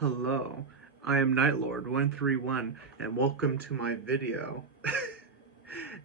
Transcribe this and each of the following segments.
Hello, I am Nightlord131 and welcome to my video.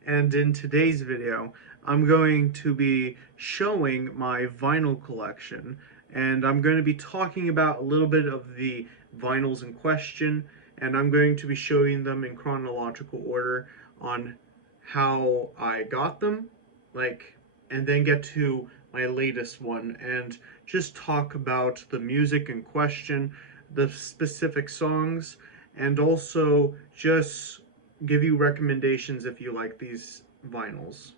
And in today's video, I'm going to be showing my vinyl collection, and I'm going to be talking about a little bit of the vinyls in question, and I'm going to be showing them in chronological order on how I got them, and then get to my latest one and just talk about the music in question, the specific songs, and also just give you recommendations if you like these vinyls.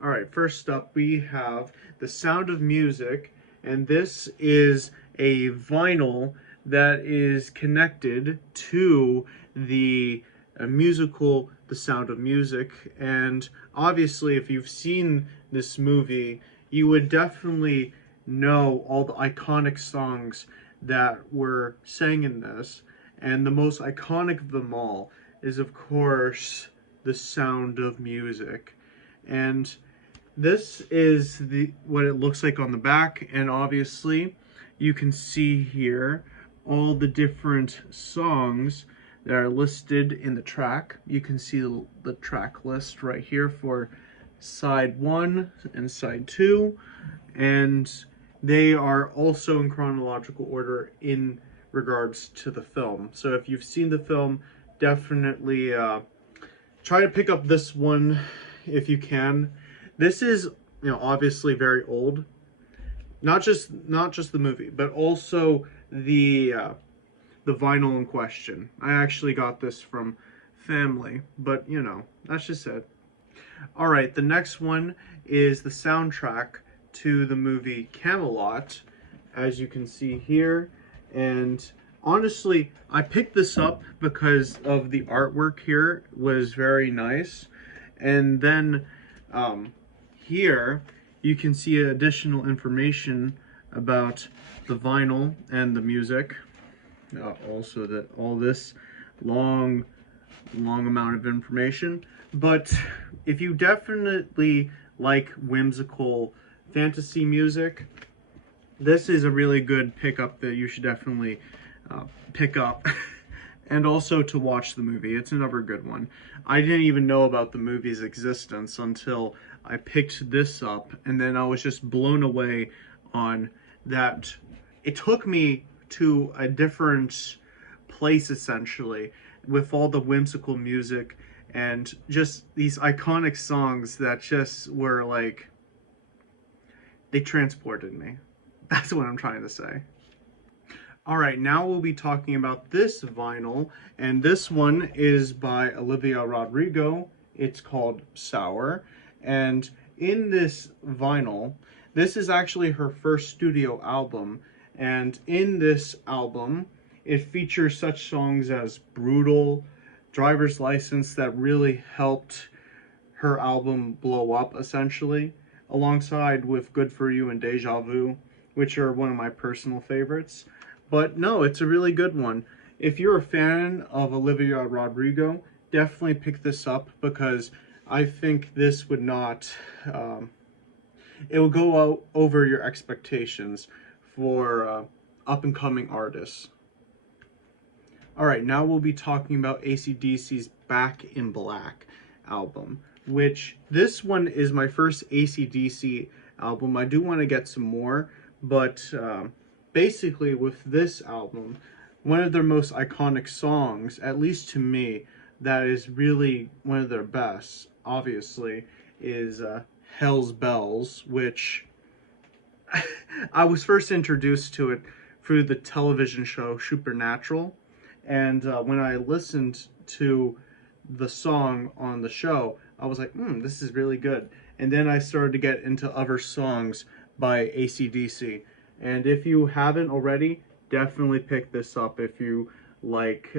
Alright, first up we have The Sound of Music, and this is a vinyl that is connected to the musical The Sound of Music. And obviously, if you've seen this movie, you would definitely know all the iconic songs that were sang in this. And the most iconic of them all is, of course, The Sound of Music. And this is what it looks like on the back, and obviously you can see here all the different songs that are listed in the track. You can see the track list right here for side 1 and side 2, and they are also in chronological order in regards to the film. So if you've seen the film, definitely try to pick up this one if you can. This is, obviously very old. Not just the movie, but also the vinyl in question. I actually got this from family, but that's just it. All right, the next one is the soundtrack to the movie Camelot, as you can see here. And honestly, I picked this up because of the artwork here was very nice. And then here you can see additional information about the vinyl and the music. Also that all this long amount of information. But if you definitely like whimsical fantasy music, this is a really good pickup that you should definitely pick up. And also to watch the movie. It's another good one. I didn't even know about the movie's existence until I picked this up, and then I was just blown away on that. It took me to a different place, essentially, with all the whimsical music and just these iconic songs that just were like, they transported me. That's what I'm trying to say. Alright, now we'll be talking about this vinyl, and this one is by Olivia Rodrigo. It's called Sour, and in this vinyl, this is actually her first studio album, and in this album, it features such songs as Brutal, Driver's License, that really helped her album blow up, essentially, alongside with Good For You and Deja Vu, which are one of my personal favorites. But no, it's a really good one. If you're a fan of Olivia Rodrigo, definitely pick this up, because I think this would not, it will go out over your expectations for up-and-coming artists. Alright, now we'll be talking about AC/DC's Back in Black album, which this one is my first AC/DC album. I do want to get some more, but basically, with this album, one of their most iconic songs, at least to me, that is really one of their best, obviously, is Hell's Bells, which I was first introduced to it through the television show Supernatural. And when I listened to the song on the show, I was like, this is really good. And then I started to get into other songs by AC/DC. And if you haven't already, definitely pick this up if you like,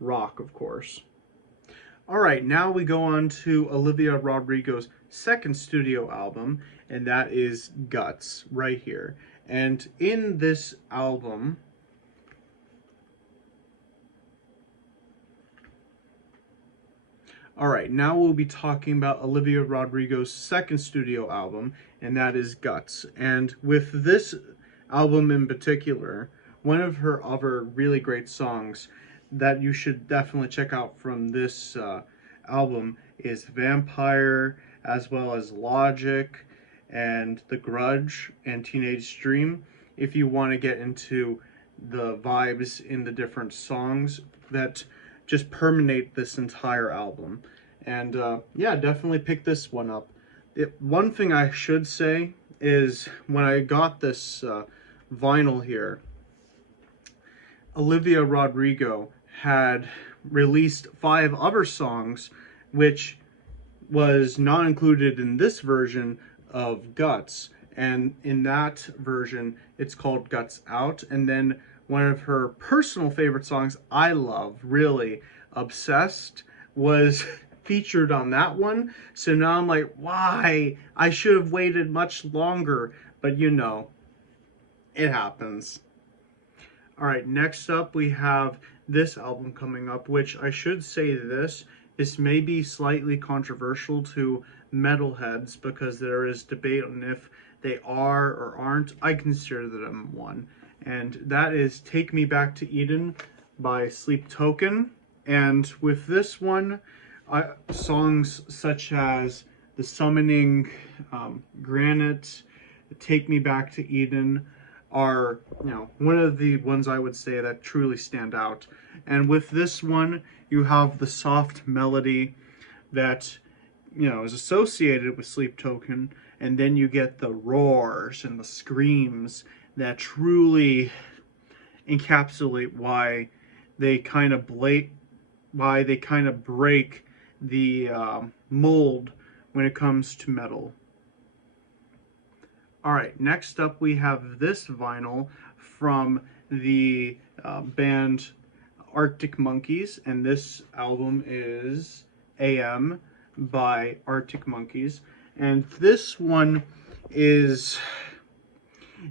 rock, of course. Alright, now we go on to Olivia Rodrigo's second studio album, and that is Guts, right here. And in this album, alright, now we'll be talking about Olivia Rodrigo's second studio album, and that is Guts. And with this album in particular, one of her other really great songs that you should definitely check out from this album is Vampire, as well as Logic and The Grudge and Teenage Dream. If you want to get into the vibes in the different songs that just permeate this entire album. And yeah, definitely pick this one up. One thing I should say is when I got this vinyl here, Olivia Rodrigo had released 5 other songs, which was not included in this version of Guts. And in that version, it's called Guts Out. And then one of her personal favorite songs, I love, really, Obsessed, was featured on that one. So now I'm like, why? I should have waited much longer. But you know, it happens. All right, next up we have this album coming up, which I should say this may be slightly controversial to metalheads because there is debate on if they are or aren't. I consider them one, and that is Take Me Back to Eden by Sleep Token. And with this one, songs such as The Summoning, Granite, Take Me Back to Eden are, you know, one of the ones I would say that truly stand out. And with this one, you have the soft melody that, you know, is associated with Sleep Token, and then you get the roars and the screams that truly encapsulate why they kind of break the mold when it comes to metal. Alright, next up we have this vinyl from the band Arctic Monkeys, and this album is AM by Arctic Monkeys. And this one is,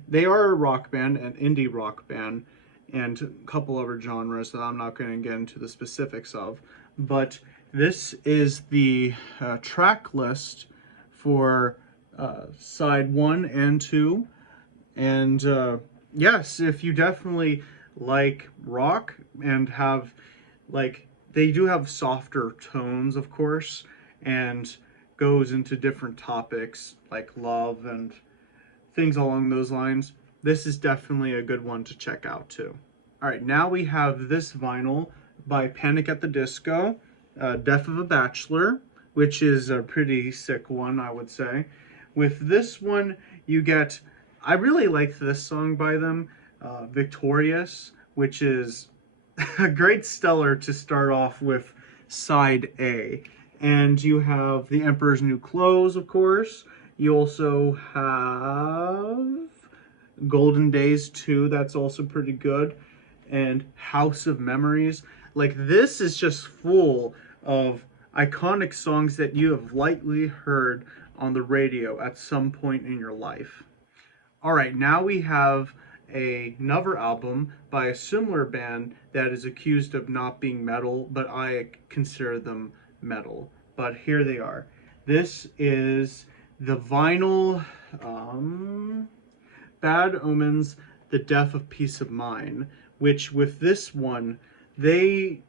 they are a rock band, an indie rock band, and a couple other genres that I'm not going to get into the specifics of. But this is the track list for side 1 and 2. And yes, if you definitely like rock and have, like, they do have softer tones, of course, and goes into different topics like love and things along those lines, this is definitely a good one to check out too. Alright, now we have this vinyl by Panic at the Disco, Death of a Bachelor, which is a pretty sick one, I would say. With this one, you get, I really like this song by them, Victorious, which is a great stellar to start off with side A. And you have The Emperor's New Clothes, of course. You also have Golden Days 2, that's also pretty good. And House of Memories. Like, this is just full of iconic songs that you have likely heard on the radio at some point in your life. Alright, now we have another album by a similar band that is accused of not being metal, but I consider them metal. But here they are. This is the vinyl Bad Omens, The Death of Peace of Mind, which with this one, they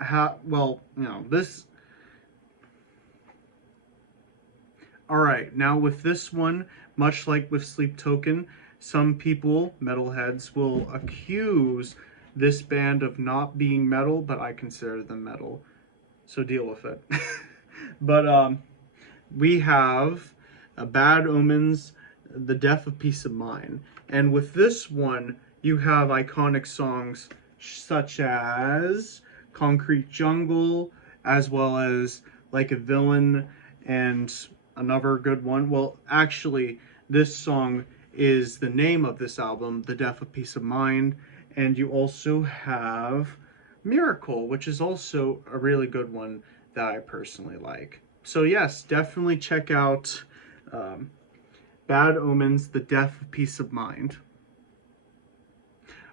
have, well, you know, this... Alright, now with this one, much like with Sleep Token, some people, metalheads, will accuse this band of not being metal, but I consider them metal. So deal with it. But we have Bad Omens, The Death of Peace of Mind. And with this one, you have iconic songs such as Concrete Jungle, as well as Like a Villain, and another good one. Well, actually, this song is the name of this album, The Death of Peace of Mind. And you also have Miracle, which is also a really good one that I personally like. So yes, definitely check out Bad Omens, The Death of Peace of Mind.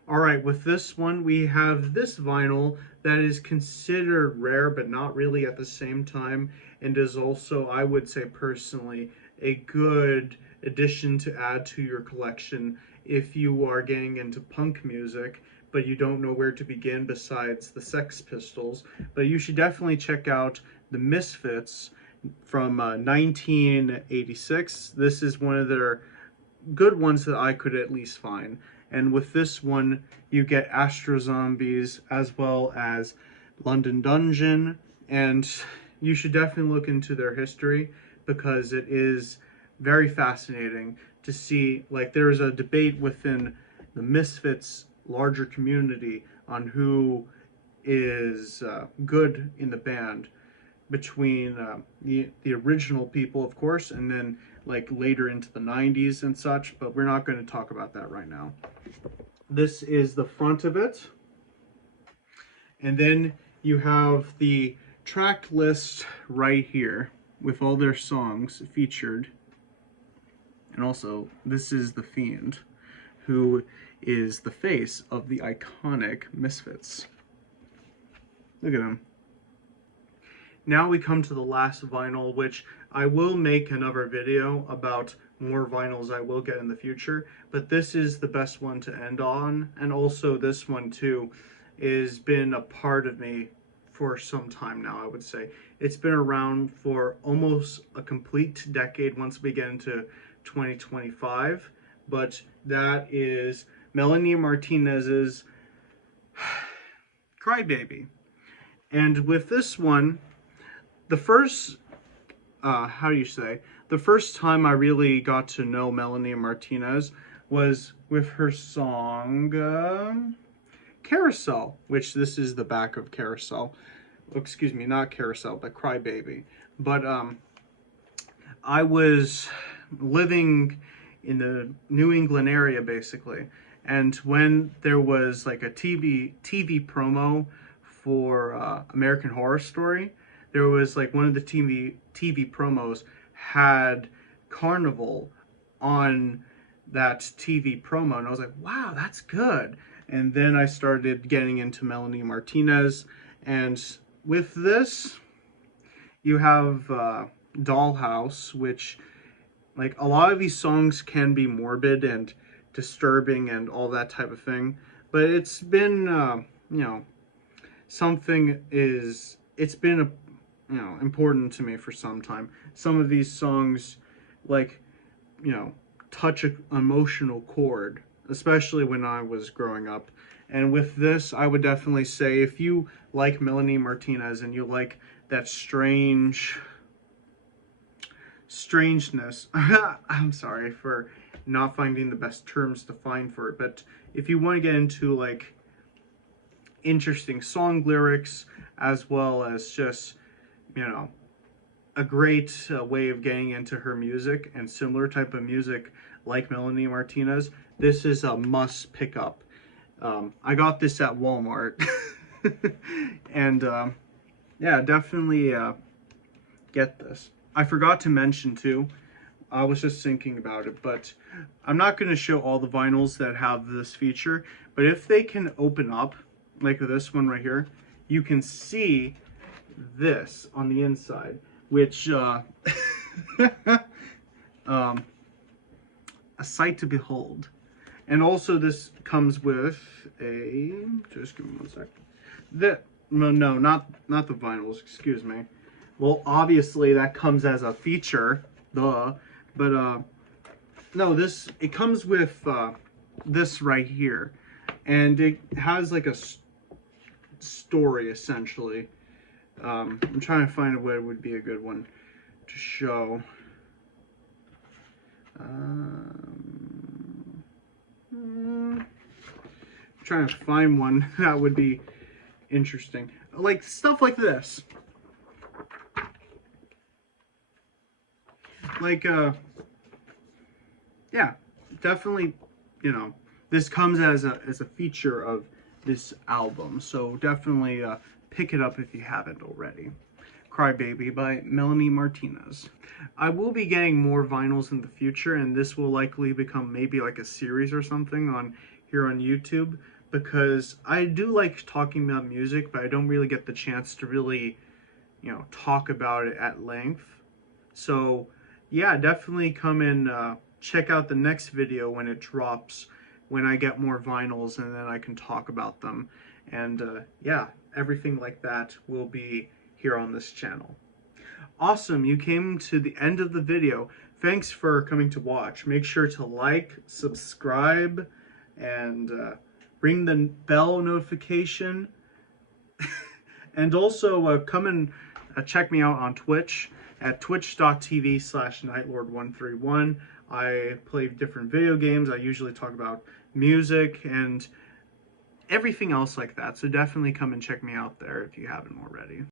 Alright, with this one, we have this vinyl that is considered rare, but not really at the same time, and is also, I would say personally, a good addition to add to your collection if you are getting into punk music, but you don't know where to begin besides the Sex Pistols. But you should definitely check out the Misfits from 1986. This is one of their good ones that I could at least find. And with this one, you get Astro Zombies as well as London Dungeon, and you should definitely look into their history because it is very fascinating to see. Like, there's a debate within the Misfits larger community on who is good in the band between the original people, of course, and then like later into the 90s and such, but we're not going to talk about that right now. This is the front of it. And then you have the track list right here with all their songs featured. And also, this is the Fiend, who is the face of the iconic Misfits. Look at him. Now we come to the last vinyl, which I will make another video about more vinyls I will get in the future, but this is the best one to end on. And also this one too has been a part of me for some time now, I would say. It's been around for almost a complete decade once we get into 2025, but that is Melanie Martinez's Crybaby. And with this one, the first, the first time I really got to know Melanie Martinez was with her song Carousel, which this is the back of Carousel. Excuse me, not Carousel, but Crybaby. But I was living in the New England area, basically, and when there was like a TV promo for American Horror Story, there was like one of the TV promos had Carnival on that TV promo, and I was like, wow, that's good. And then I started getting into Melanie Martinez, and with this, you have Dollhouse, which, like, a lot of these songs can be morbid and disturbing and all that type of thing, but it's been, you know, it's been important to me for some time. Some of these songs, like, touch an emotional chord, especially when I was growing up. And with this, I would definitely say, if you like Melanie Martinez and you like that strangeness, I'm sorry for not finding the best terms to find for it, but if you want to get into like interesting song lyrics as well as just, a great way of getting into her music and similar type of music like Melanie Martinez, this is a must pick up. I got this at Walmart. And yeah, definitely get this. I forgot to mention too, I was just thinking about it, but I'm not going to show all the vinyls that have this feature, but if they can open up, like this one right here, you can see this on the inside, which a sight to behold. And also this comes with a, just give me one second. No, not the vinyls, excuse me. Well, obviously that comes as a feature, duh, but no, it comes with this right here, and it has like a story essentially. I'm trying to find what would be a good one to show. Trying to find one that would be interesting, like stuff like this, like yeah, definitely, this comes as a feature of this album, so definitely pick it up if you haven't already. Crybaby by Melanie Martinez. I will be getting more vinyls in the future, and this will likely become maybe like a series or something on here on YouTube, because I do like talking about music, but I don't really get the chance to really, talk about it at length. So yeah, definitely come and check out the next video when it drops, when I get more vinyls, and then I can talk about them. And yeah, everything like that will be here on this channel. Awesome, you came to the end of the video. Thanks for coming to watch. Make sure to like, subscribe, and ring the bell notification. And also come and check me out on Twitch at twitch.tv/nightlord131. I play different video games. I usually talk about music and everything else like that. So definitely come and check me out there if you haven't already.